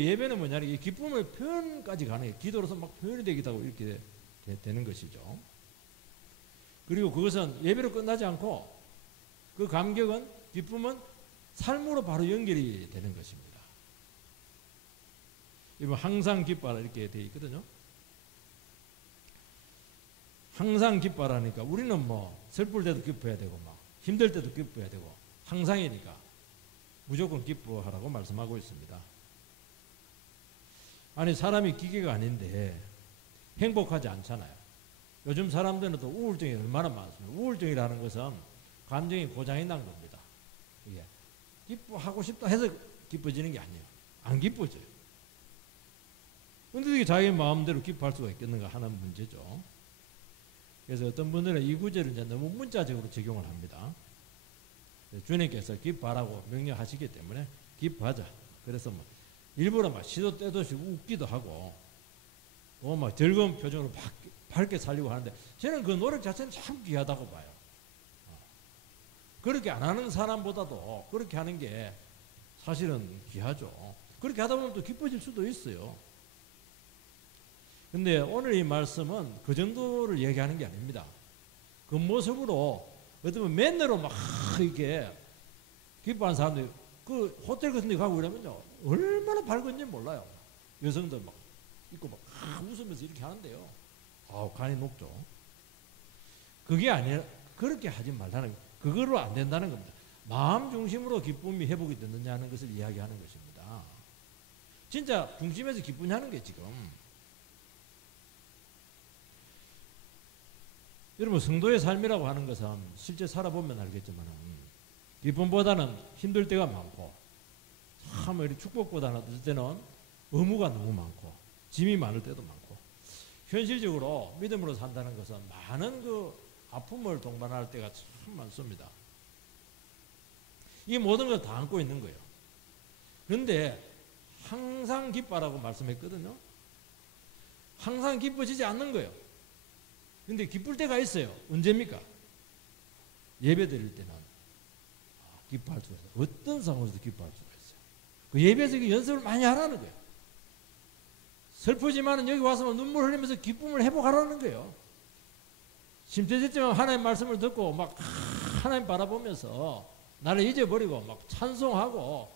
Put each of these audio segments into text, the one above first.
예배는 뭐냐면 이 기쁨의 표현까지 가능해요. 기도로서 막 표현이 되기도 하고 이렇게 되는 것이죠. 그리고 그것은 예배로 끝나지 않고 그 감격은, 기쁨은 삶으로 바로 연결이 되는 것입니다. 이번 항상 기뻐하라 이렇게 되어 있거든요. 항상 기뻐하라니까 우리는 뭐 슬플 때도 기뻐해야 되고 막 힘들 때도 기뻐해야 되고 항상이니까 무조건 기뻐하라고 말씀하고 있습니다. 아니 사람이 기계가 아닌데 행복하지 않잖아요. 요즘 사람들은 또 우울증이 얼마나 많습니까? 우울증이라는 것은 감정이 고장이 난 겁니다. 이게 기뻐하고 싶다 해서 기뻐지는 게 아니에요. 안 기뻐져요. 근데 이게 자기 마음대로 기뻐할 수가 있겠는가 하는 문제죠. 그래서 어떤 분들은 이 구절을 이제 너무 문자적으로 적용을 합니다. 주님께서 기뻐하라고 명령하시기 때문에 기뻐하자. 그래서 뭐 일부러 막 시도 때도 없이 웃기도 하고 또 막 즐거운 표정으로 밝게 살려고 하는데 저는 그 노력 자체는 참 귀하다고 봐요. 그렇게 안 하는 사람보다도 그렇게 하는 게 사실은 귀하죠. 그렇게 하다 보면 또 기뻐질 수도 있어요. 근데 오늘 이 말씀은 그 정도를 얘기하는 게 아닙니다. 그 모습으로 어쩌면 맨내로 막 이렇게 기뻐하는 사람들이 그 호텔 같은 데 가고 이러면요 얼마나 밝은지 몰라요. 여성들 막 있고 막 웃으면서 이렇게 하는데요. 간이 녹죠. 그게 아니라 그렇게 하지 말라는, 그거로 안 된다는 겁니다. 마음 중심으로 기쁨이 회복이 되느냐는 것을 이야기하는 것입니다. 진짜 중심에서 기쁘냐는 게 지금. 여러분 성도의 삶이라고 하는 것은 실제 살아보면 알겠지만 기쁨보다는 힘들 때가 많고 참 우리 축복보다는 어떨 때는 의무가 너무 많고 짐이 많을 때도 많고 현실적으로 믿음으로 산다는 것은 많은 그 아픔을 동반할 때가 참 많습니다. 이 모든 걸 다 안고 있는 거예요. 그런데 항상 기뻐라고 말씀했거든요. 항상 기뻐지지 않는 거예요. 근데 기쁠 때가 있어요. 언제입니까? 예배 드릴 때는 기뻐할 수가 있어요. 어떤 상황에서도 기뻐할 수가 있어요. 그 예배에서 연습을 많이 하라는 거예요. 슬프지만 여기 와서 눈물 흘리면서 기쁨을 회복하라는 거예요. 심태제쯤 하나님 말씀을 듣고 막 하나님 바라보면서 나를 잊어버리고 막 찬송하고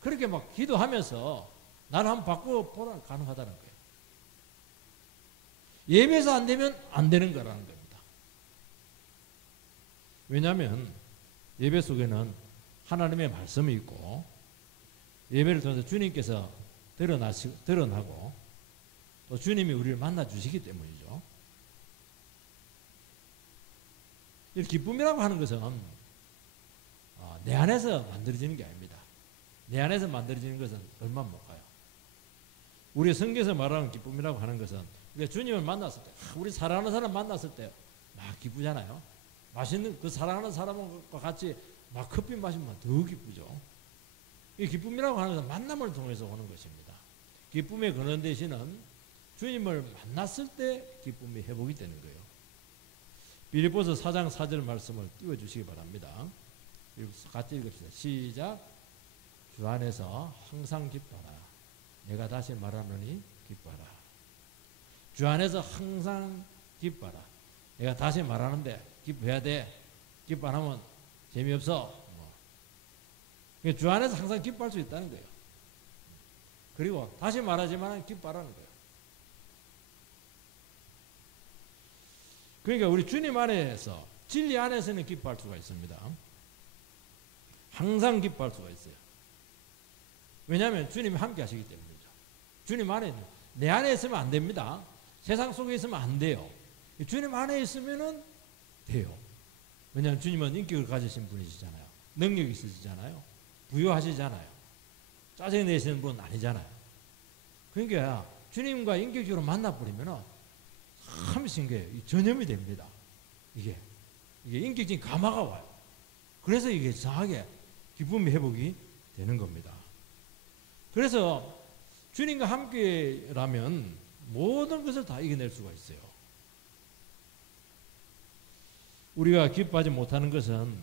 그렇게 막 기도하면서 나를 한번 바꿔보라 가능하다는 거예요. 예배에서 안 되면 안 되는 거라는 겁니다. 왜냐하면 예배 속에는 하나님의 말씀이 있고 예배를 통해서 주님께서 드러나고 또 주님이 우리를 만나 주시기 때문이죠. 이 기쁨이라고 하는 것은 내 안에서 만들어지는 게 아닙니다. 내 안에서 만들어지는 것은 얼마 못 가요. 우리 성경에서 말하는 기쁨이라고 하는 것은 우리가 주님을 만났을 때, 우리 사랑하는 사람 만났을 때 막 기쁘잖아요. 맛있는 그 사랑하는 사람과 같이 막 커피 마시면 더 기쁘죠. 이 기쁨이라고 하는 것은 만남을 통해서 오는 것입니다. 기쁨의 근원 대신은 주님을 만났을 때 기쁨이 회복이 되는 거예요. 빌립보서 4장 4절 말씀을 띄워주시기 바랍니다. 같이 읽읍시다. 시작. 주 안에서 항상 기뻐하라. 내가 다시 말하노니 기뻐하라. 주 안에서 항상 기뻐하라. 내가 다시 말하는데 기뻐해야 돼. 기뻐 안 하면 재미없어. 주 안에서 항상 기뻐할 수 있다는 거예요. 그리고 다시 말하지만 기뻐하라는 거예요. 그러니까 우리 주님 안에서, 진리 안에서는 기뻐할 수가 있습니다. 항상 기뻐할 수가 있어요. 왜냐하면 주님이 함께 하시기 때문이죠. 주님 안에, 내 안에 있으면 안 됩니다. 세상 속에 있으면 안 돼요. 주님 안에 있으면 돼요. 왜냐하면 주님은 인격을 가지신 분이시잖아요. 능력이 있으시잖아요. 부유하시잖아요. 짜증 내시는 분은 아니잖아요. 그러니까 주님과 인격적으로 만나버리면 참 신기해요. 전염이 됩니다. 이게 인격적인 감화가 와요. 그래서 이게 이상하게 기쁨의 회복이 되는 겁니다. 그래서 주님과 함께라면 모든 것을 다 이겨낼 수가 있어요. 우리가 기뻐하지 못하는 것은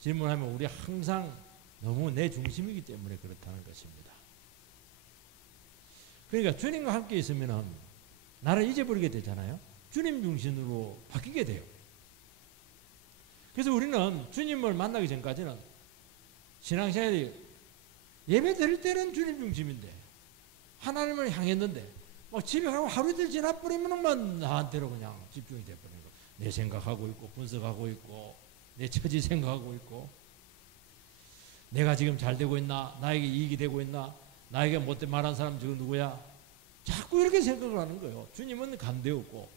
질문하면 우리 항상 너무 내 중심이기 때문에 그렇다는 것입니다. 그러니까 주님과 함께 있으면 나를 잊어버리게 되잖아요. 주님 중심으로 바뀌게 돼요. 그래서 우리는 주님을 만나기 전까지는 신앙생활이 예배 드릴 때는 주님 중심인데 하나님을 향했는데 막 집에 가고 하루 이틀 지나버리면만 나한테로 그냥 집중이 돼버리는 거예요. 내 생각하고 있고 분석하고 있고 내 처지 생각하고 있고 내가 지금 잘 되고 있나, 나에게 이익이 되고 있나, 나에게 못돼 말한 사람 저거 누구야, 자꾸 이렇게 생각을 하는 거예요. 주님은 간대 없고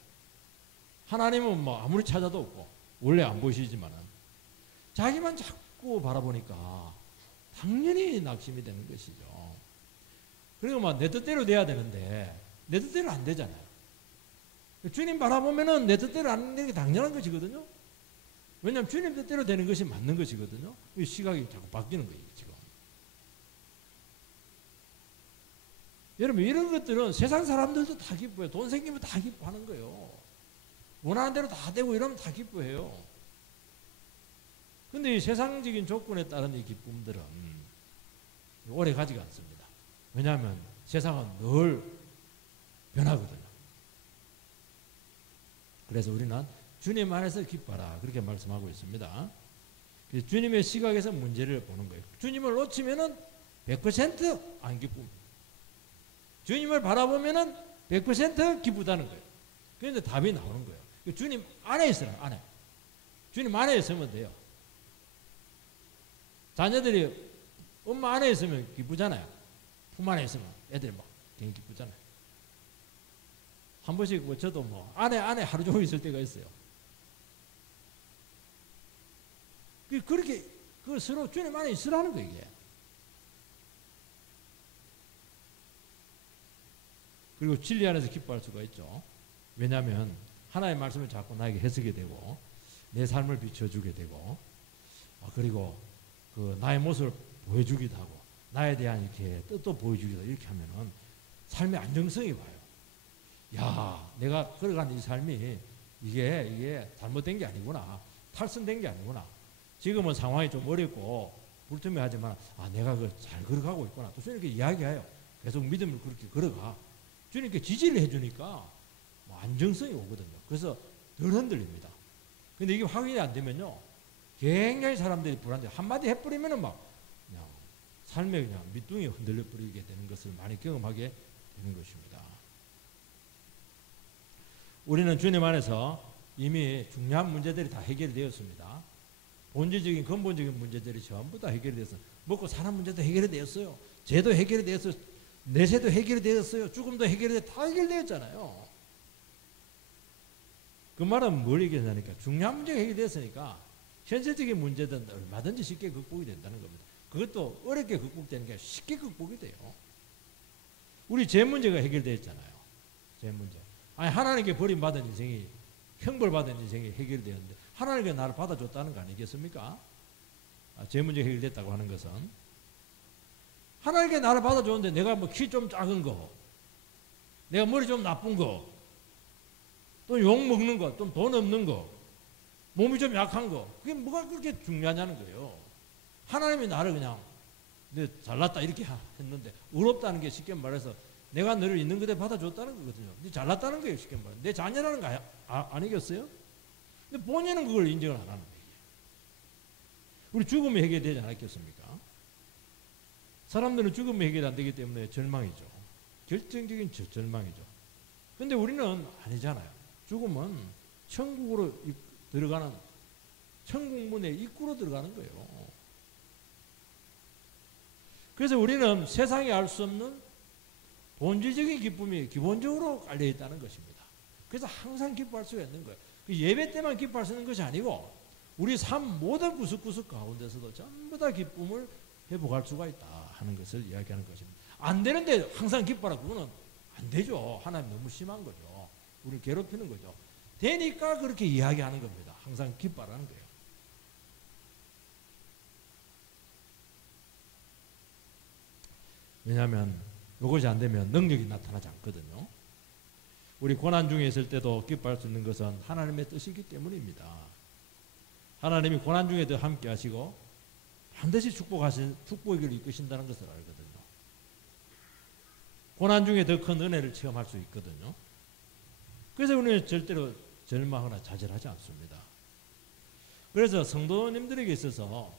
하나님은 뭐 아무리 찾아도 없고 원래 안 보이시지만은 자기만 자꾸 바라보니까 당연히 낙심이 되는 것이죠. 그리고 막 내 뜻대로 돼야 되는데 내 뜻대로 안 되잖아요. 주님 바라보면은 내 뜻대로 안 되는 게 당연한 것이거든요. 왜냐하면 주님 뜻대로 되는 것이 맞는 것이거든요. 이 시각이 자꾸 바뀌는 거예요, 지금. 여러분, 이런 것들은 세상 사람들도 다 기뻐해요. 돈 생기면 다 기뻐하는 거예요. 원하는 대로 다 되고 이러면 다 기뻐해요. 근데 이 세상적인 조건에 따른 이 기쁨들은 오래 가지가 않습니다. 왜냐하면 세상은 늘 변하거든요. 그래서 우리는 주님 안에서 기뻐라, 그렇게 말씀하고 있습니다. 주님의 시각에서 문제를 보는 거예요. 주님을 놓치면은 100%안 기쁩니다. 주님을 바라보면은 100% 기쁘다는 거예요. 그런데 답이 나오는 거예요. 주님 안에 있으라, 안에. 주님 안에 있으면 돼요. 자녀들이 엄마 안에 있으면 기쁘잖아요. 품 안에 있으면 애들이 막 되게 기쁘잖아요. 한 번씩 뭐 저도 뭐 안에 하루 종일 있을 때가 있어요. 그렇게 그 서로 주님 안에 있으라는 거예요, 이게. 그리고 진리 안에서 기뻐할 수가 있죠. 왜냐하면 하나님의 말씀을 자꾸 나에게 해석이 되고 내 삶을 비춰주게 되고 그리고 그 나의 모습을 보여주기도 하고 나에 대한 이렇게 뜻도 보여주기도 하고 이렇게 하면은 삶의 안정성이 와요. 야, 내가 걸어가는 이 삶이 이게 잘못된 게 아니구나, 탈선된 게 아니구나. 지금은 상황이 좀 어렵고 불투명하지만 내가 잘 걸어가고 있구나. 또 주님께 이야기해요. 계속 믿음을 그렇게 걸어가. 주님께 지지를 해주니까 안정성이 오거든요. 그래서 덜 흔들립니다. 근데 이게 확인이 안 되면요, 굉장히 사람들이 불안해. 한마디 해버리면은 막 그냥 삶에 그냥 밑둥이 흔들려 버리게 되는 것을 많이 경험하게 되는 것입니다. 우리는 주님 안에서 이미 중요한 문제들이 다 해결이 되었습니다. 본질적인 근본적인 문제들이 전부 다 해결이 되었어요. 먹고 사는 문제도 해결이 되었어요. 죄도 해결이 되었어요. 내세도 해결이 되었어요. 죽음도 해결이 되었어요. 다 해결되었잖아요. 그 말은 뭘 얘기하냐니까 중요한 문제가 해결되었으니까 현실적인 문제든 얼마든지 쉽게 극복이 된다는 겁니다. 그것도 어렵게 극복되는 게 아니라 쉽게 극복이 돼요. 우리 죄 문제가 해결되었잖아요. 죄 문제. 하나님께 버림받은 인생이, 형벌받은 인생이 해결되었는데 하나님께 나를 받아줬다는 거 아니겠습니까? 죄 문제 해결됐다고 하는 것은 하나님께 나를 받아줬는데 내가 뭐 키 좀 작은 거, 내가 머리 좀 나쁜 거, 또 욕 먹는 거, 좀 돈 없는 거, 몸이 좀 약한 거, 그게 뭐가 그렇게 중요하냐는 거예요. 하나님이 나를 그냥 내 잘났다 이렇게 했는데 어렵다는 게 쉽게 말해서 내가 너를 있는 그대로 받아줬다는 거거든요. 네 잘났다는 거예요, 쉽게 말해서. 내 자녀라는 거 아니겠어요? 근데 본인은 그걸 인정을 안 하는 거예요. 우리 죽음이 해결되지 않았겠습니까? 사람들은 죽음이 해결이 안 되기 때문에 절망이죠. 결정적인 절망이죠. 근데 우리는 아니잖아요. 죽음은 천국으로 들어가는, 천국문의 입구로 들어가는 거예요. 그래서 우리는 세상에 알 수 없는 본질적인 기쁨이 기본적으로 깔려있다는 것입니다. 그래서 항상 기뻐할 수가 있는 거예요. 예배 때만 기뻐할 수 있는 것이 아니고 우리 삶 모든 구석구석 가운데서도 전부 다 기쁨을 회복할 수가 있다 하는 것을 이야기하는 것입니다. 안 되는데 항상 기뻐라, 그거는 안 되죠. 하나님 너무 심한 거죠. 우리를 괴롭히는 거죠. 되니까 그렇게 이야기하는 겁니다. 항상 기뻐라는 거예요. 왜냐하면 이것이 안 되면 능력이 나타나지 않거든요. 우리 고난 중에 있을 때도 기뻐할 수 있는 것은 하나님의 뜻이기 때문입니다. 하나님이 고난 중에도 함께 하시고 반드시 축복의 길을 이끄신다는 것을 알거든요. 고난 중에 더 큰 은혜를 체험할 수 있거든요. 그래서 우리는 절대로 절망하거나 좌절하지 않습니다. 그래서 성도님들에게 있어서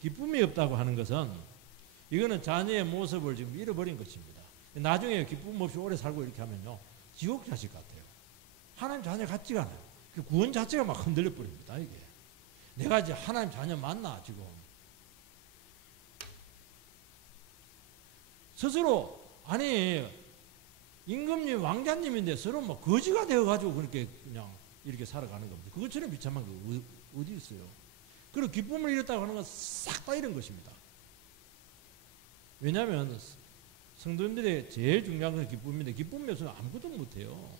기쁨이 없다고 하는 것은 이거는 자녀의 모습을 지금 잃어버린 것입니다. 나중에 기쁨 없이 오래 살고 이렇게 하면요, 지옥 자식 같아요. 하나님 자녀 같지가 않아요. 그 구원 자체가 막 흔들려 버립니다. 이게 내가 이제 하나님 자녀 맞나 지금 스스로 아니 임금님 왕자님인데 서로 막 거지가 되어가지고 그렇게 그냥 이렇게 살아가는 겁니다. 그것처럼 비참한 게 어디 있어요? 그리고 기쁨을 잃었다고 하는 건 싹 다 잃은 것입니다. 왜냐하면 성도님들의 제일 중요한 건 기쁨인데 기쁨이 없으면 아무것도 못해요.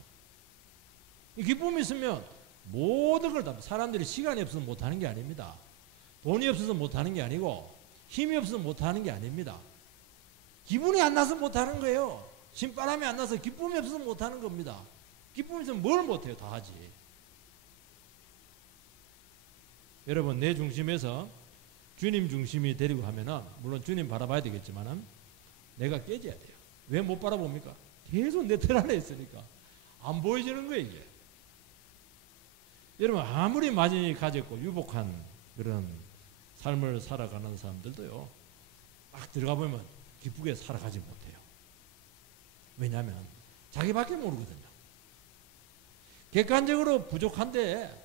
기쁨이 있으면 모든 걸 다 사람들이 시간이 없어서 못하는 게 아닙니다. 돈이 없어서 못하는 게 아니고 힘이 없어서 못하는 게 아닙니다. 기분이 안 나서 못하는 거예요. 신바람이 안 나서 기쁨이 없어서 못하는 겁니다. 기쁨이 있으면 뭘 못해요? 다 하지. 여러분 내 중심에서 주님 중심이 되려고 하면은 물론 주님 바라봐야 되겠지만은 내가 깨져야 돼요. 왜 못 바라봅니까? 계속 내 틀 안에 있으니까 안 보여지는 거예요 이게. 여러분 아무리 많이 가졌고 유복한 그런 삶을 살아가는 사람들도요 막 들어가 보면 기쁘게 살아가지 못해요. 왜냐하면 자기밖에 모르거든요. 객관적으로 부족한데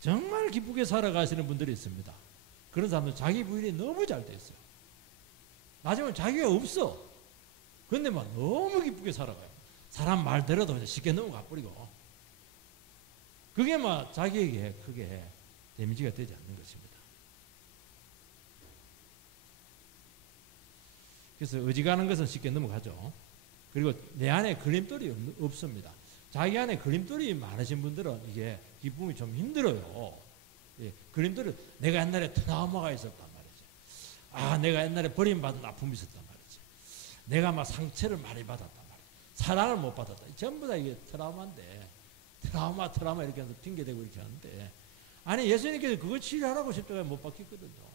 정말 기쁘게 살아가시는 분들이 있습니다. 그런 사람들은 자기 부인이 너무 잘 돼 있어요. 나중에 자기가 없어. 근데 막 너무 기쁘게 살아가요. 사람 말대로도 그냥 쉽게 넘어가 버리고. 그게 막 자기에게 크게 데미지가 되지 않는 것입니다. 그래서 어지간한 것은 쉽게 넘어가죠. 그리고 내 안에 그림돌이 없습니다. 자기 안에 그림돌이 많으신 분들은 이게 기쁨이 좀 힘들어요. 예, 그림돌이 내가 옛날에 트라우마가 있었단 말이지. 아, 내가 옛날에 버림받은 아픔이 있었단 말이지. 내가 막 상처를 많이 받았단 말이지. 사랑을 못 받았다. 전부 다 이게 트라우마인데 트라우마 이렇게 해서 핑계대고 이렇게 하는데 아니 예수님께서 그거 치료하라고 십자가에 못 박혔거든요.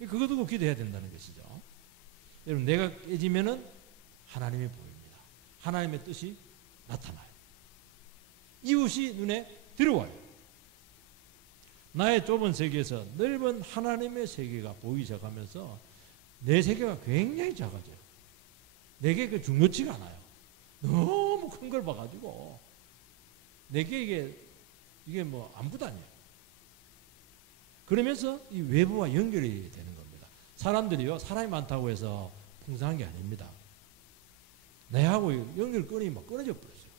그거 두고 기도해야 된다는 것이죠. 여러분 내가 깨지면은 하나님이 보입니다. 하나님의 뜻이 나타나요. 이웃이 눈에 들어와요. 나의 좁은 세계에서 넓은 하나님의 세계가 보이기 시작하면서 내 세계가 굉장히 작아져요. 내게 그 중요치가 않아요. 너무 큰 걸 봐가지고 내게 이게 뭐 아무것도 아니에요. 그러면서 이 외부와 연결이 되는 겁니다. 사람들이요 사람이 많다고 해서 풍성한 게 아닙니다. 내하고 연결권이 막 끊어져 버렸어요.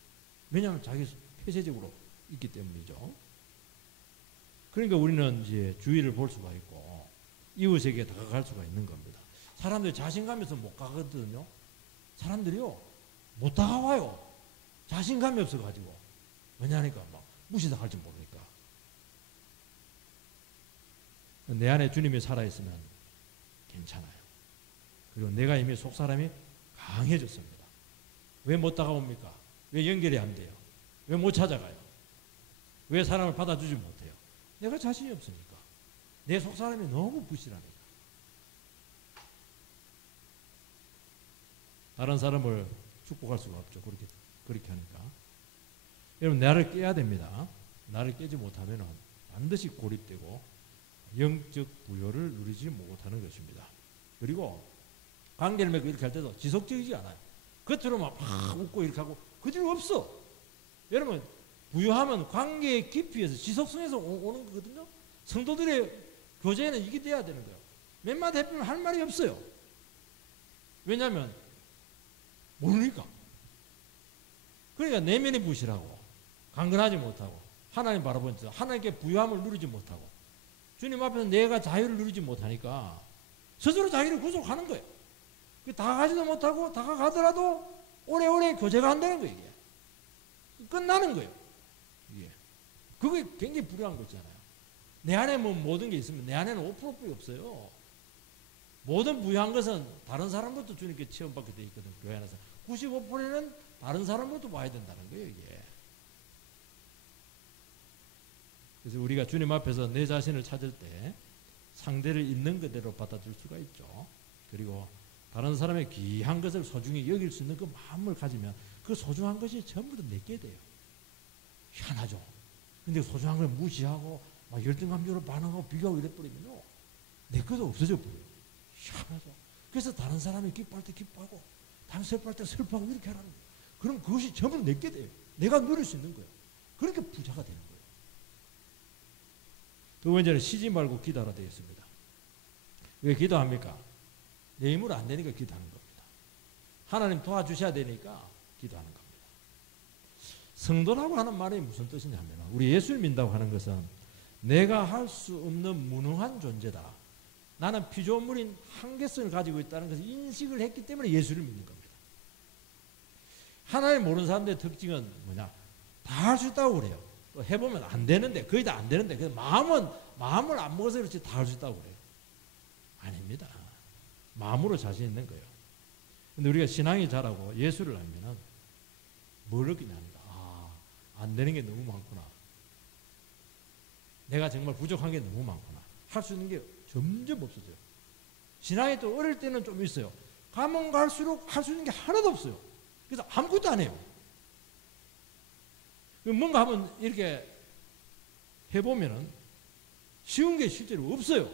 왜냐하면 자기 폐쇄적으로 있기 때문이죠. 그러니까 우리는 이제 주위를 볼 수가 있고 이웃에게 다가갈 수가 있는 겁니다. 사람들이 자신감이 없어서 못 가거든요. 사람들이요 못 다가와요. 자신감이 없어가지고. 왜냐하니까 막 무시당할지 모르니까. 내 안에 주님이 살아있으면 괜찮아요. 그리고 내가 이미 속사람이 강해졌습니다. 왜 못 다가옵니까? 왜 연결이 안 돼요? 왜 못 찾아가요? 왜 사람을 받아주지 못해요? 내가 자신이 없으니까. 내 속사람이 너무 부실하니까. 다른 사람을 축복할 수가 없죠. 그렇게 하니까. 여러분 나를 깨야 됩니다. 나를 깨지 못하면 반드시 고립되고 영적 부여를 누리지 못하는 것입니다. 그리고 관계를 맺고 이렇게 할 때도 지속적이지 않아요. 겉으로 막 웃고 이렇게 하고 그 줄 없어. 여러분 부여하면 관계의 깊이에서 지속성에서 오는 거거든요. 성도들의 교제는 이게 돼야 되는 거예요. 몇 마디 해보면 할 말이 없어요. 왜냐하면 모르니까. 그러니까 내면이 부실하고 강건하지 못하고 하나님 바라보면서 하나님께 부여함을 누리지 못하고 주님 앞에서 내가 자유를 누리지 못하니까 스스로 자기를 구속하는 거예요. 다가가지도 못하고 다가가더라도 오래오래 교제가 안 되는 거예요. 이게. 끝나는 거예요. 이게. 그게 굉장히 불행한 거 있잖아요. 내 안에 뭐 모든 게 있으면 내 안에는 5%밖에 없어요. 모든 부유한 것은 다른 사람부터 주님께 체험받게 돼 있거든. 교회 안에서 95%는 다른 사람부터 봐야 된다는 거예요. 이게. 그래서 우리가 주님 앞에서 내 자신을 찾을 때 상대를 있는 그대로 받아줄 수가 있죠. 그리고 다른 사람의 귀한 것을 소중히 여길 수 있는 그 마음을 가지면 그 소중한 것이 전부 다 내게 돼요. 희한하죠. 근데 소중한 걸 무시하고 막 열등감정으로 반응하고 비교하고 이래버리면요, 내 것도 없어져 버려요. 희한하죠. 그래서 다른 사람이 기뻐할 때 기뻐하고 다른 슬퍼할 때 슬퍼하고 이렇게 하라는 거예요. 그럼 그것이 전부 내게 돼요. 내가 누릴 수 있는 거예요. 그렇게 부자가 되는 거예요. 두 번째는 쉬지 말고 기도하라 되어 있습니다. 왜 기도합니까? 내 힘으로 안 되니까 기도하는 겁니다. 하나님 도와주셔야 되니까 기도하는 겁니다. 성도라고 하는 말이 무슨 뜻이냐면, 우리 예수를 믿는다고 하는 것은 내가 할 수 없는 무능한 존재다. 나는 피조물인 한계성을 가지고 있다는 것을 인식을 했기 때문에 예수를 믿는 겁니다. 하나님 모르는 사람들의 특징은 뭐냐? 다 할 수 있다고 그래요. 또 해보면 안 되는데, 거의 다 안 되는데, 마음을 안 먹어서 그렇지 다 할 수 있다고 그래요. 아닙니다. 마음으로 자신 있는 거예요. 근데 우리가 신앙이 자라고 예수를 알면은 뭘 느끼냐니까. 안 되는 게 너무 많구나. 내가 정말 부족한 게 너무 많구나. 할 수 있는 게 점점 없어져요. 신앙이 또 어릴 때는 좀 있어요. 가면 갈수록 할 수 있는 게 하나도 없어요. 그래서 아무것도 안 해요. 뭔가 한번 이렇게 해보면은 쉬운 게 실제로 없어요.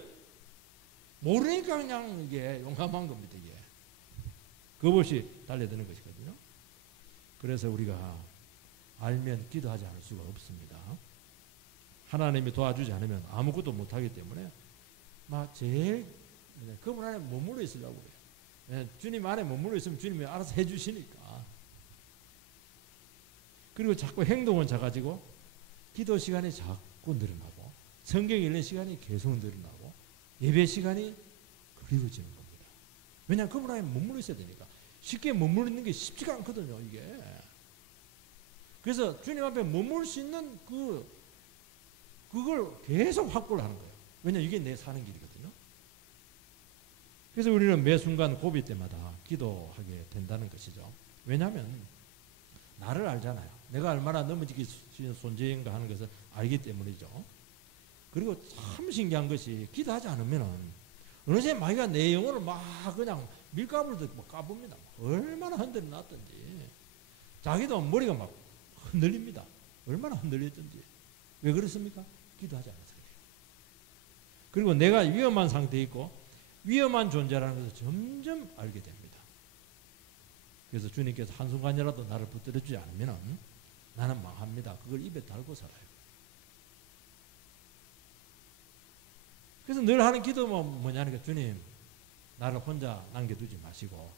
모르니까 그냥 이게 용감한 겁니다. 이게 겁없이 달려드는 것이거든요. 그래서 우리가 알면 기도하지 않을 수가 없습니다. 하나님이 도와주지 않으면 아무것도 못하기 때문에 막 제일 그분 안에 머물러 있으려고 그래요. 주님 안에 머물러 있으면 주님이 알아서 해주시니까. 그리고 자꾸 행동은 작아지고 기도 시간이 자꾸 늘어나고 성경 읽는 시간이 계속 늘어나고 예배 시간이 그리워지는 겁니다. 왜냐하면 그분 안에 머물러 있어야 되니까. 쉽게 머물러 있는 게 쉽지가 않거든요. 이게. 그래서 주님 앞에 머물 수 있는 그걸 계속 확보를 하는 거예요. 왜냐하면 이게 내 사는 길이거든요. 그래서 우리는 매 순간 고비 때마다 기도하게 된다는 것이죠. 왜냐하면 나를 알잖아요. 내가 얼마나 넘어지기 쉬운 존재인가 하는 것을 알기 때문이죠. 그리고 참 신기한 것이 기도하지 않으면은 어느새 마귀가 내 영혼을 막 그냥 밀가루를 막 까봅니다. 얼마나 흔들어 놨던지. 자기도 머리가 막 흔들립니다. 얼마나 흔들렸던지. 왜 그렇습니까? 기도하지 않아서 그래요. 그리고 내가 위험한 상태에 있고 위험한 존재라는 것을 점점 알게 됩니다. 그래서 주님께서 한순간이라도 나를 붙들어주지 않으면 나는 망합니다. 그걸 입에 달고 살아요. 그래서 늘 하는 기도는 뭐냐니까, 주님 나를 혼자 남겨두지 마시고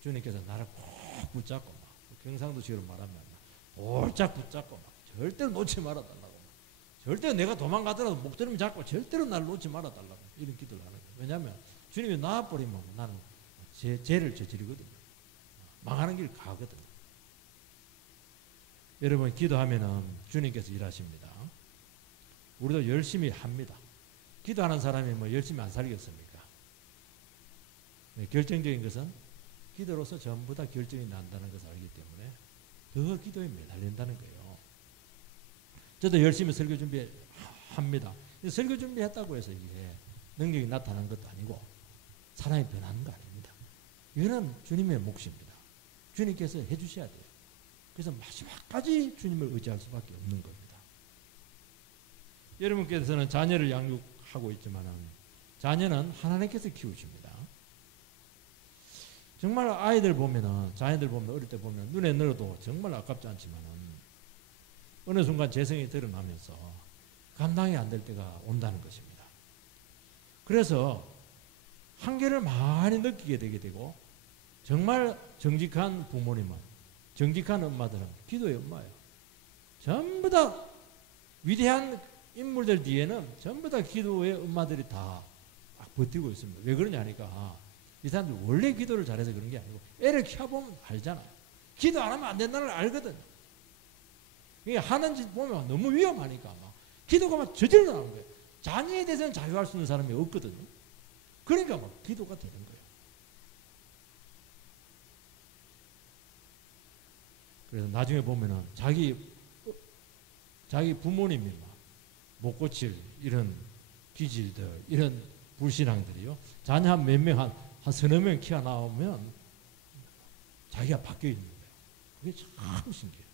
주님께서 나를 꼭 붙잡고 막 경상도식으로 말하면 볼짝 붙잡고 막 절대로 놓지 말아달라고, 절대로 내가 도망가더라도 목덜미 잡고 절대로 나를 놓지 말아달라고 이런 기도를 하는 거예요. 왜냐하면 주님이 놔버리면 나는 죄를 저지르거든요. 망하는 길 가거든요. 여러분 기도하면은 주님께서 일하십니다. 우리도 열심히 합니다. 기도하는 사람이 뭐 열심히 안 살겠습니까? 네, 결정적인 것은 기도로서 전부 다 결정이 난다는 것을 알기 때문에 더 기도에 매달린다는 거예요. 저도 열심히 설교 준비합니다. 설교 준비했다고 해서 이게 능력이 나타난 것도 아니고 사람이 변하는 거 아닙니다. 이거는 주님의 몫입니다. 주님께서 해주셔야 돼요. 그래서 마지막까지 주님을 의지할 수밖에 없는 겁니다. 여러분께서는 자녀를 양육하고 있지만 자녀는 하나님께서 키우십니다. 정말 아이들 보면은, 자녀들 보면, 어릴 때 보면 눈에 넣어도 정말 아깝지 않지만은 어느 순간 재성이 드러나면서 감당이 안 될 때가 온다는 것입니다. 그래서 한계를 많이 느끼게 되게 되고, 정말 정직한 부모님은, 정직한 엄마들은 기도의 엄마예요. 전부 다 위대한 인물들 뒤에는 전부 다 기도의 엄마들이 다 버티고 있습니다. 왜 그러냐니까 이 사람들 원래 기도를 잘해서 그런 게 아니고 애를 키워보면 알잖아요. 기도 안 하면 안 된다는 걸 알거든. 이게 하는 짓 보면 너무 위험하니까 막 기도가 막 저절로 나오는 거예요. 자녀에 대해서는 자유할 수 있는 사람이 없거든요. 그러니까 막 기도가 되는 거예요. 그래서 나중에 보면은 자기 부모님이 막 못 고칠 이런 기질들, 이런 불신앙들이요. 자녀 한 몇 명, 한 한 서너 명 키가 나오면 자기가 바뀌어 있는 거예요. 그게 참 신기해요.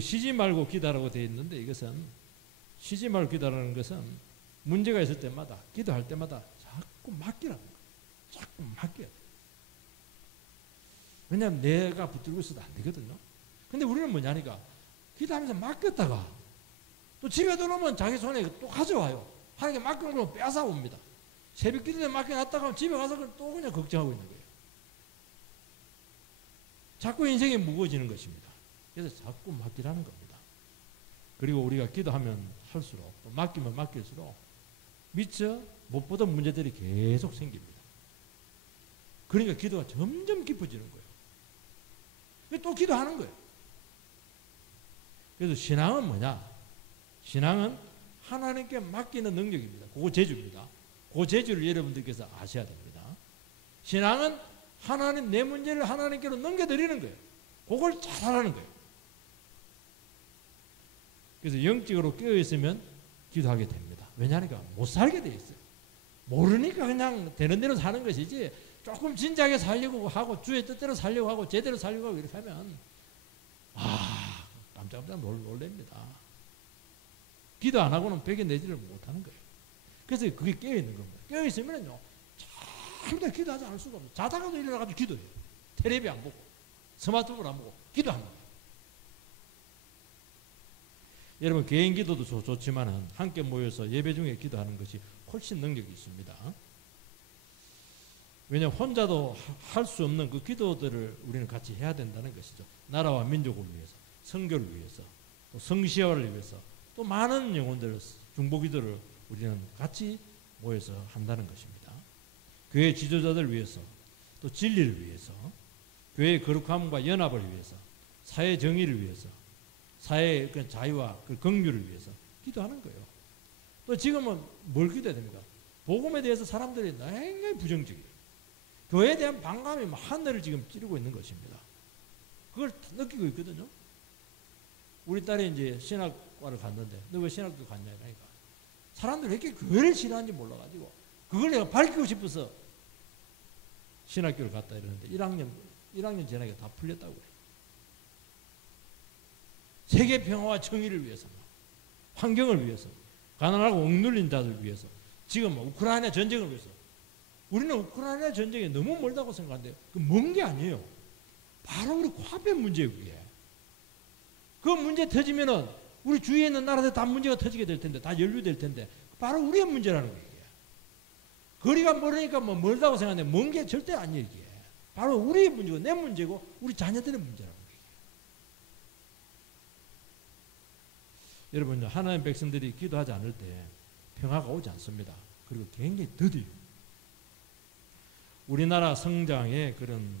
쉬지 말고 기도하라고 되어 있는데 이것은 쉬지 말고 기도하라는 것은 문제가 있을 때마다 기도할 때마다 자꾸 맡기라는 거예요. 자꾸 맡겨야 돼요. 왜냐하면 내가 붙들고 있어도 안 되거든요. 근데 우리는 뭐냐니까 기도하면서 맡겼다가 또 집에 들어오면 자기 손에 또 가져와요. 하나님께 맡긴 걸 빼앗아 옵니다. 새벽 기도 때 맡겨놨다가 집에 가서 또 그냥 걱정하고 있는 거예요. 자꾸 인생이 무거워지는 것입니다. 그래서 자꾸 맡기라는 겁니다. 그리고 우리가 기도하면 할수록 또 맡기면 맡길수록 미처 못 보던 문제들이 계속 생깁니다. 그러니까 기도가 점점 깊어지는 거예요. 또 기도하는 거예요. 그래서 신앙은 뭐냐? 신앙은 하나님께 맡기는 능력입니다. 그거 재주입니다. 그 재주를 여러분들께서 아셔야 됩니다. 신앙은 하나님 내 문제를 하나님께로 넘겨드리는 거예요. 그걸 잘하는 거예요. 그래서 영적으로 깨어있으면 기도하게 됩니다. 왜냐하니까 못 살게 돼 있어요. 모르니까 그냥 되는 대로 사는 것이지 조금 진지하게 살려고 하고 주의 뜻대로 살려고 하고 제대로 살려고 하고 이렇게 하면 깜짝깜짝 놀랍니다. 기도 안 하고는 벽에 내지를 못하는 거예요. 그래서 그게 깨어있는 겁니다. 깨어있으면요 절대 기도하지 않을 수가 없어요. 자다가도 일어나가지고 기도해요. 텔레비 안 보고 스마트폰 안 보고 기도합니다. 여러분 개인 기도도 좋지만은 함께 모여서 예배 중에 기도하는 것이 훨씬 능력이 있습니다. 왜냐하면 혼자도 할 수 없는 그 기도들을 우리는 같이 해야 된다는 것이죠. 나라와 민족을 위해서, 선교를 위해서, 또 성시화를 위해서, 또 많은 영혼들 중보기도를 우리는 같이 모여서 한다는 것입니다. 교회 지도자들 위해서, 또 진리를 위해서, 교회의 거룩함과 연합을 위해서, 사회 정의를 위해서, 사회의 그 자유와 그 긍휼을 위해서 기도하는 거예요. 또 지금은 뭘 기도해야 됩니까? 복음에 대해서 사람들이 굉장히 부정적이에요. 교회에 대한 반감이 하늘을 지금 찌르고 있는 것입니다. 그걸 느끼고 있거든요. 우리 딸이 이제 신학과를 갔는데 너 왜 신학교 갔냐 이러니까 사람들이 왜 이렇게 교회를 싫어하는지 몰라가지고 그걸 내가 밝히고 싶어서 신학교를 갔다 이러는데 1학년 지나니까 다 풀렸다고 그래요. 세계 평화와 정의를 위해서, 환경을 위해서, 가난하고 억눌린 자들 위해서, 지금 우크라이나 전쟁을 위해서. 우리는 우크라이나 전쟁이 너무 멀다고 생각하는데 그 먼 게 아니에요. 바로 우리 코앞의 문제예요. 그게. 그 문제 터지면은 우리 주위에 있는 나라들 다 문제가 터지게 될 텐데 다 연루될 텐데 바로 우리의 문제라는 거예요. 거리가 멀으니까 뭐 멀다고 생각하는데 먼 게 절대 아니에요. 이게. 바로 우리의 문제고 내 문제고 우리 자녀들의 문제라는 거예요. 여러분 하나님 백성들이 기도하지 않을 때 평화가 오지 않습니다. 그리고 굉장히 더뎌요. 우리나라 성장의 그런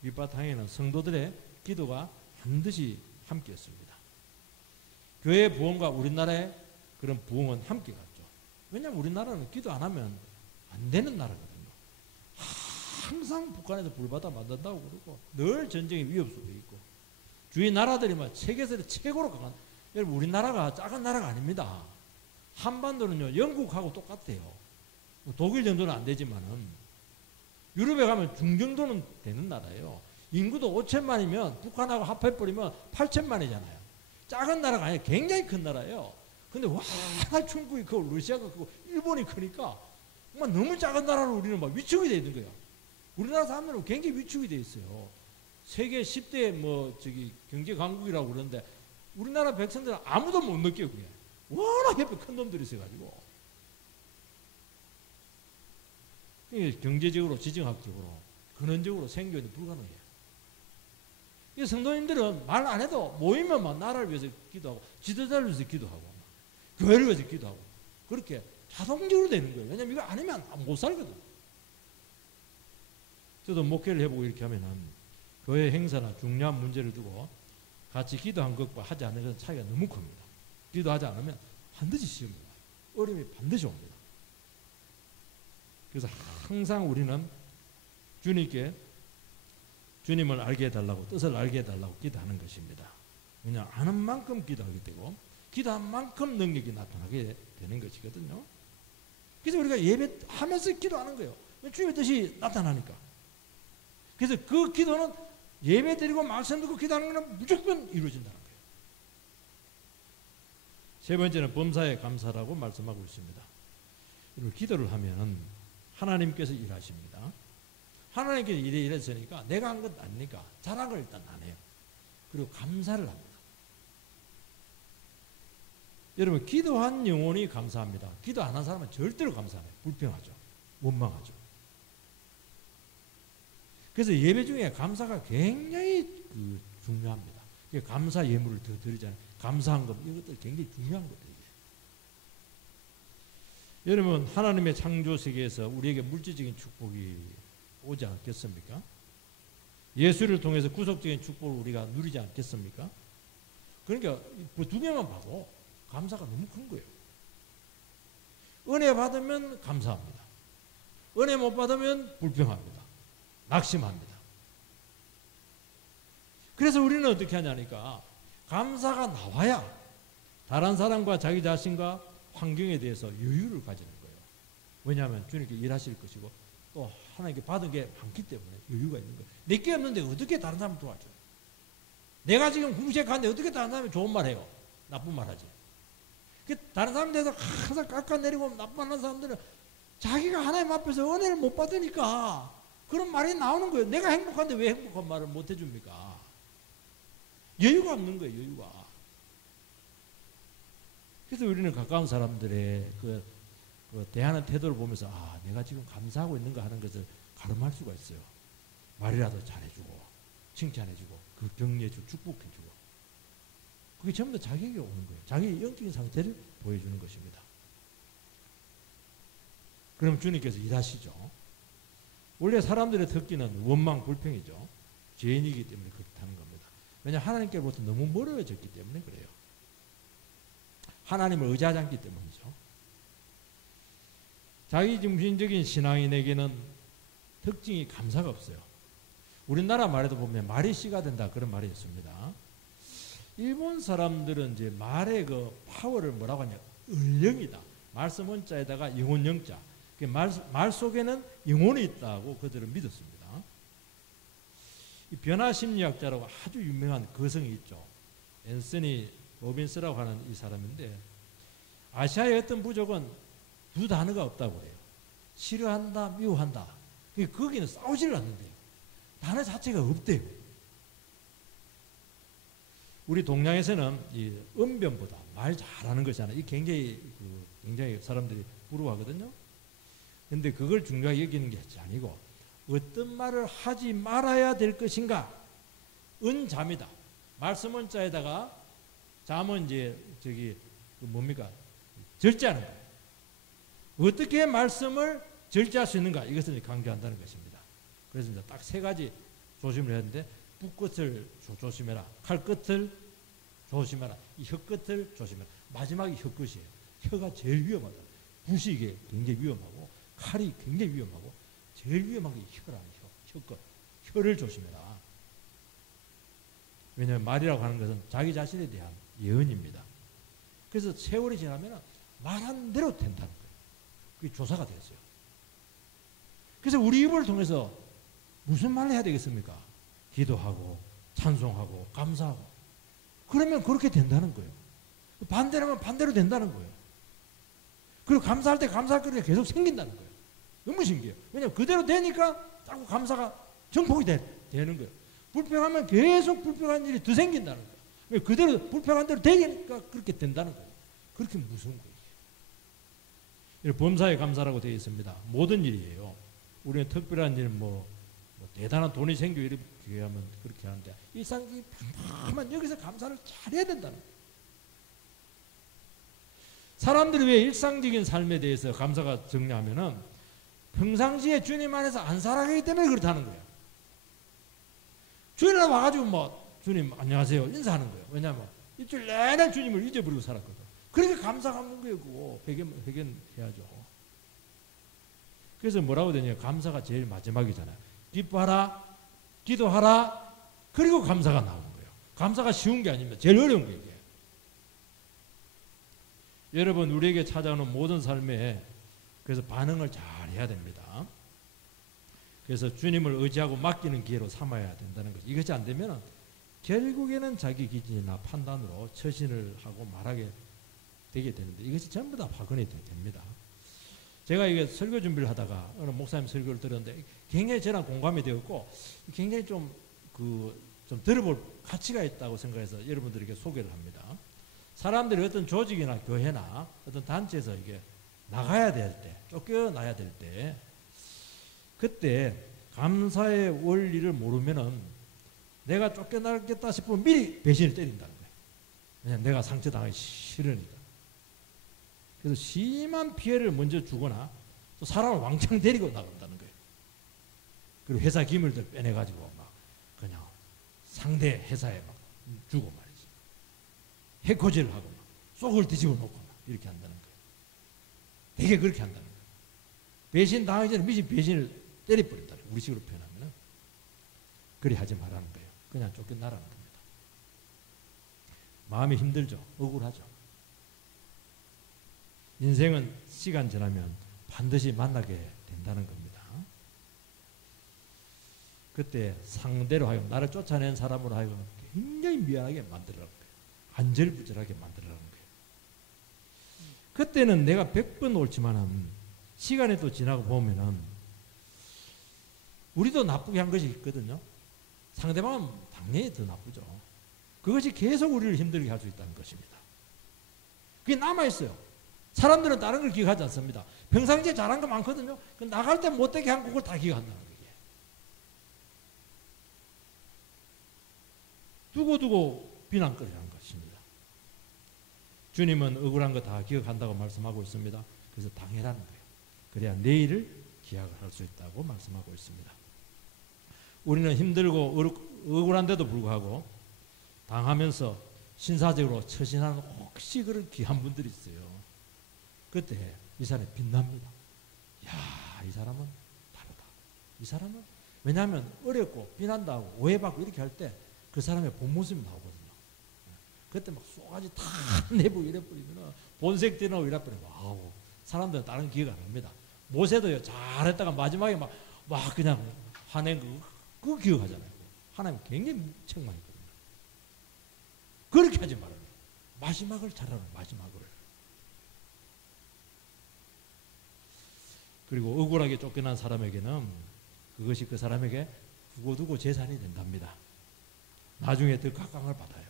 밑바탕에는 성도들의 기도가 반드시 함께했습니다. 교회 부흥과 우리나라의 그런 부흥은 함께 갔죠. 왜냐하면 우리나라는 기도 안 하면 안 되는 나라거든요. 항상 북한에서 불받아 만든다고 그러고 늘 전쟁의 위협 속에 있고 주위 나라들이 막 세계에서 최고로 강한 여러분 우리나라가 작은 나라가 아닙니다. 한반도는요 영국하고 똑같아요. 독일 정도는 안 되지만은 유럽에 가면 중정도는 되는 나라예요. 인구도 5천만이면 북한하고 합해버리면 8천만이잖아요. 작은 나라가 아니에요. 굉장히 큰 나라예요. 근데 와 중국이 크고 러시아가 크고 일본이 크니까 정말 너무 작은 나라로 우리는 막 위축이 되어 있는 거예요. 우리나라 사람들은 굉장히 위축이 되어 있어요. 세계 10대 경제 강국이라고 그러는데 우리나라 백성들은 아무도 못 느껴요. 그게. 워낙 옆에 큰 놈들이 있어가지고. 경제적으로, 지정학적으로, 근원적으로 생존이 불가능해요. 이 성도님들은 말 안 해도 모이면 막 나라를 위해서 기도하고, 지도자를 위해서 기도하고, 교회를 위해서 기도하고, 그렇게 자동적으로 되는 거예요. 왜냐면 이거 아니면 못 살거든. 저도 목회를 해보고 이렇게 하면은, 교회 행사나 중요한 문제를 두고 같이 기도한 것과 하지 않는 것은 차이가 너무 큽니다. 기도하지 않으면 반드시 시험이 와요. 어려움이 반드시 옵니다. 그래서 항상 우리는 주님께 주님을 알게 해달라고 뜻을 알게 해달라고 기도하는 것입니다. 왜냐하면 아는 만큼 기도하게 되고 기도한 만큼 능력이 나타나게 되는 것이거든요. 그래서 우리가 예배하면서 기도하는 거예요. 주님의 뜻이 나타나니까. 그래서 그 기도는 예배 드리고 말씀 듣고 기도하는 것은 무조건 이루어진다는 거예요. 세 번째는 범사에 감사라고 말씀하고 있습니다. 기도를 하면 하나님께서 일하십니다. 하나님께서 일했으니까 내가 한 것 아니니까 자랑을 일단 안 해요. 그리고 감사를 합니다. 여러분, 기도한 영혼이 감사합니다. 기도 안 한 사람은 절대로 감사 안 해요. 불평하죠. 원망하죠. 그래서 예배 중에 감사가 굉장히 중요합니다. 감사 예물을 더 드리잖아요. 감사한 것, 이것들 굉장히 중요한 것들이에요. 여러분, 하나님의 창조 세계에서 우리에게 물질적인 축복이 오지 않겠습니까? 예수를 통해서 구속적인 축복을 우리가 누리지 않겠습니까? 그러니까 그 두 개만 봐도 감사가 너무 큰 거예요. 은혜 받으면 감사합니다. 은혜 못 받으면 불평합니다. 낙심합니다. 그래서 우리는 어떻게 하냐니까 감사가 나와야 다른 사람과 자기 자신과 환경에 대해서 여유를 가지는 거예요. 왜냐하면 주님께 일하실 것이고 또 하나님께 받은 게 많기 때문에 여유가 있는 거예요. 내게 없는데 어떻게 다른 사람을 도와줘요? 내가 지금 궁색한데 어떻게 다른 사람이 좋은 말 해요? 나쁜 말 하지. 다른 사람에 대해서 항상 깎아내리고 나쁜 말 하는 사람들은 자기가 하나님 앞에서 은혜를 못 받으니까 그런 말이 나오는 거예요. 내가 행복한데 왜 행복한 말을 못 해줍니까? 여유가 없는 거예요. 여유가. 그래서 우리는 가까운 사람들의 그 대하는 태도를 보면서 내가 지금 감사하고 있는가 하는 것을 가늠할 수가 있어요. 말이라도 잘해주고 칭찬해주고 그 격려해주고 축복해주고 그게 전부 다 자기에게 오는 거예요. 자기의 영적인 상태를 보여주는 것입니다. 그럼 주님께서 일하시죠. 원래 사람들의 특기는 원망, 불평이죠. 죄인이기 때문에 그렇다는 겁니다. 왜냐하면 하나님께로부터 너무 멀어졌기 때문에 그래요. 하나님을 의지하지 않기 때문이죠. 자기중심적인 신앙인에게는 특징이 감사가 없어요. 우리나라 말에도 보면 말이 씨가 된다 그런 말이 있습니다. 일본 사람들은 이제 말의 그 파워를 뭐라고 하냐, 을령이다. 말씀 원자에다가 영혼 영자. 말 속에는 영혼이 있다고 그들은 믿었습니다. 이 변화심리학자라고 아주 유명한 거성이 있죠. 앤서니 로빈스라고 하는 이 사람인데 아시아의 어떤 부족은 두 단어가 없다고 해요. 싫어한다, 미워한다. 거기는 싸우지를 않는데요. 단어 자체가 없대요. 우리 동양에서는 이 언변보다 말 잘하는 것이잖아요. 이 굉장히 사람들이 부러워하거든요. 근데 그걸 중요하게 여기는 게 아니고 어떤 말을 하지 말아야 될 것인가? 은잠이다. 말씀 원자에다가 잠은 이제 뭡니까? 절제하는 거예요. 어떻게 말씀을 절제할 수 있는가? 이것을 강조한다는 것입니다. 그래서 이제 딱 세 가지 조심을 해야 하는데 붓끝을 조심해라. 칼끝을 조심해라. 이 혀끝을 조심해라. 마지막이 혀끝이에요. 혀가 제일 위험하다. 붓이 이게 굉장히 위험하고 칼이 굉장히 위험하고 제일 위험한 게 혀라. 혀끝. 혀를 조심해라. 왜냐하면 말이라고 하는 것은 자기 자신에 대한 예언입니다. 그래서 세월이 지나면 말한 대로 된다는 거예요. 그게 조사가 됐어요. 그래서 우리 입을 통해서 무슨 말을 해야 되겠습니까? 기도하고 찬송하고 감사하고 그러면 그렇게 된다는 거예요. 반대라면 반대로 된다는 거예요. 그리고 감사할 때 감사할 거리가 계속 생긴다는 거예요. 너무 신기해요. 왜냐하면 그대로 되니까 자꾸 감사가 정폭이 되는 거예요. 불평하면 계속 불평한 일이 더 생긴다는 거예요. 그대로 불평한 대로 되니까 그렇게 된다는 거예요. 그렇게 무서운 거예요. 범사에 감사라고 되어 있습니다. 모든 일이에요. 우리는 특별한 일, 대단한 돈이 생겨 이렇게 하면 그렇게 하는데 일상적인 평범한 여기서 감사를 잘해야 된다는 거예요. 사람들이 왜 일상적인 삶에 대해서 감사가 적냐면은 평상시에 주님 안에서 안 살아가기 때문에 그렇다는 거예요. 주일에 와가지고 주님 안녕하세요 인사하는 거예요. 왜냐하면 일주일 내내 주님을 잊어버리고 살았거든. 그러니까 감사가 없는 거예요. 그거 회견해야죠. 그래서 뭐라고 되냐, 감사가 제일 마지막이잖아요. 기뻐하라, 기도하라, 그리고 감사가 나오는 거예요. 감사가 쉬운 게 아닙니다. 제일 어려운 게 이게. 여러분, 우리에게 찾아오는 모든 삶에 그래서 반응을 잘 해야 됩니다. 그래서 주님을 의지하고 맡기는 기회로 삼아야 된다는 것. 이것이 안 되면 결국에는 자기 기준이나 판단으로 처신을 하고 말하게 되게 되는데 이것이 전부 다 파근이 됩니다. 제가 이게 설교 준비를 하다가 어느 목사님 설교를 들었는데 굉장히 저랑 공감이 되었고 굉장히 좀 들어볼 가치가 있다고 생각해서 여러분들에게 소개를 합니다. 사람들이 어떤 조직이나 교회나 어떤 단체에서 이게 나가야 될 때, 쫓겨나야 될 때, 그때 감사의 원리를 모르면은 내가 쫓겨나겠다 싶으면 미리 배신을 때린다는 거예요. 왜냐하면 내가 상처당하기 싫으니까. 그래서 심한 피해를 먼저 주거나 또 사람을 왕창 데리고 나간다는 거예요. 그리고 회사 기밀들 빼내가지고 막 그냥 상대 회사에 막 주고 말이지. 해코지를 하고 막 속을 뒤집어 놓고 막 이렇게 한다는 거예요. 되게 그렇게 한다는 거예요. 배신 당하기 전에 미리 배신을 때려버린다는 거예요. 우리식으로 표현하면은. 그리 하지 말라는 거예요. 그냥 쫓겨나라는 겁니다. 마음이 힘들죠. 억울하죠. 인생은 시간 지나면 반드시 만나게 된다는 겁니다. 그때 상대로 하여금 나를 쫓아낸 사람으로 하여금 굉장히 미안하게 만들어라는 거예요. 안절부절하게 만들어라는 거예요. 그때는 내가 100번 옳지만은 시간이 또 지나고 보면은 우리도 나쁘게 한 것이 있거든요. 상대방은 당연히 더 나쁘죠. 그것이 계속 우리를 힘들게 할 수 있다는 것입니다. 그게 남아있어요. 사람들은 다른 걸 기억하지 않습니다. 평상시에 잘한 거 많거든요. 나갈 때 못되게 한 그걸 다 기억한다는 거예요. 두고두고 비난거리라는 것입니다. 주님은 억울한 거 다 기억한다고 말씀하고 있습니다. 그래서 당해라는 거예요. 그래야 내일을 기약을 할 수 있다고 말씀하고 있습니다. 우리는 힘들고 억울한데도 불구하고 당하면서 신사적으로 처신하는 혹시 그런 귀한 분들이 있어요. 그때 이 사람이 빛납니다. 야, 이 사람은 다르다. 이 사람은 왜냐하면 어렵고 비난다고 오해받고 이렇게 할 때 그 사람의 본 모습이 나오거든요. 그때 막 쏘가지 다 내고 이래버리면 본색 드러나고 이래버리면 와우, 사람들은 다른 기억 안 합니다. 모세도요, 잘했다가 마지막에 막 그냥 화낸 그거 기억하잖아요. 하나님 굉장히 책망했거든요. 그렇게 하지 말아요. 마지막을 잘하는 마지막을. 그리고 억울하게 쫓겨난 사람에게는 그것이 그 사람에게 두고두고 재산이 된답니다. 나중에 더 각광을 받아요.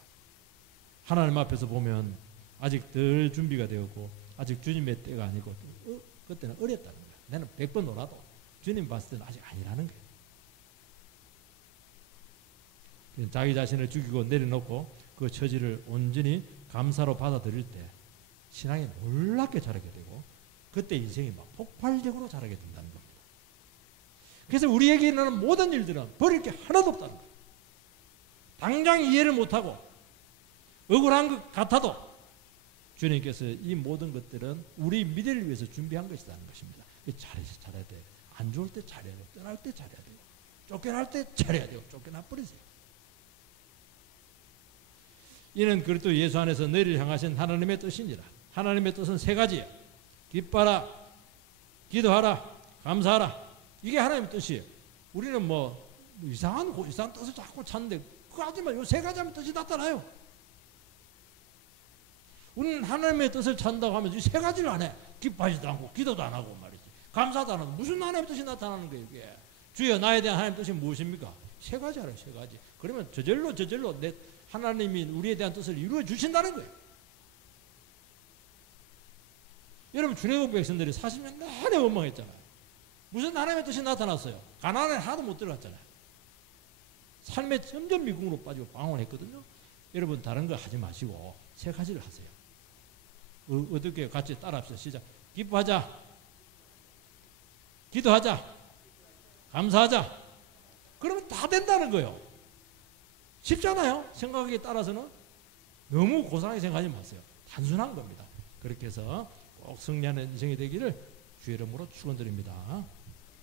하나님 앞에서 보면 아직 덜 준비가 되었고 아직 주님의 때가 아니고 그때는 어렸다는 거예요. 나는 100번 놀아도 주님 봤을 때는 아직 아니라는 거예요. 자기 자신을 죽이고 내려놓고 그 처지를 온전히 감사로 받아들일 때 신앙이 놀랍게 자라게 되고 그때 인생이 막 폭발적으로 자라게 된다는 겁니다. 그래서 우리에게 일어나는 모든 일들은 버릴 게 하나도 없다는 거예요. 당장 이해를 못하고 억울한 것 같아도 주님께서 이 모든 것들은 우리 미래를 위해서 준비한 것이라는 것입니다. 잘해야 돼. 안 좋을 때 잘해야 돼. 떠날 때 잘해야 돼요. 쫓겨날 때 잘해야 돼요. 쫓겨나 버리세요. 이는 그리스도 예수 안에서 너희를 향하신 하나님의 뜻이니라. 하나님의 뜻은 세 가지예요. 기뻐하라, 기도하라, 감사하라. 이게 하나님의 뜻이에요. 우리는 뭐 이상한 뜻을 자꾸 찾는데 그거 하지 마. 이 세 가지 하면 뜻이 나타나요. 우리는 하나님의 뜻을 찾는다고 하면 이 세 가지를 안 해. 기뻐하지도 않고 기도도 안 하고 말이지. 감사도 안 하고 무슨 하나님의 뜻이 나타나는 거예요 이게. 주여 나에 대한 하나님의 뜻이 무엇입니까? 세 가지 알아요. 세 가지. 그러면 저절로 내 하나님이 우리에 대한 뜻을 이루어 주신다는 거예요. 여러분 출애굽 백성들이 40년 내내 원망했잖아요. 무슨 하나님의 뜻이 나타났어요? 가나안에 하나도 못 들어갔잖아요. 삶에 점점 미궁으로 빠지고 방황했거든요. 여러분 다른 거 하지 마시고 세 가지를 하세요. 어떻게 같이 따라합시다. 시작. 기뻐하자, 기도하자, 감사하자. 그러면 다 된다는 거예요. 쉽잖아요. 생각하기에 따라서는 너무 고상하게 생각하지 마세요. 단순한 겁니다. 그렇게 해서 꼭 승리하는 인생이 되기를 주의 이름으로 축원드립니다.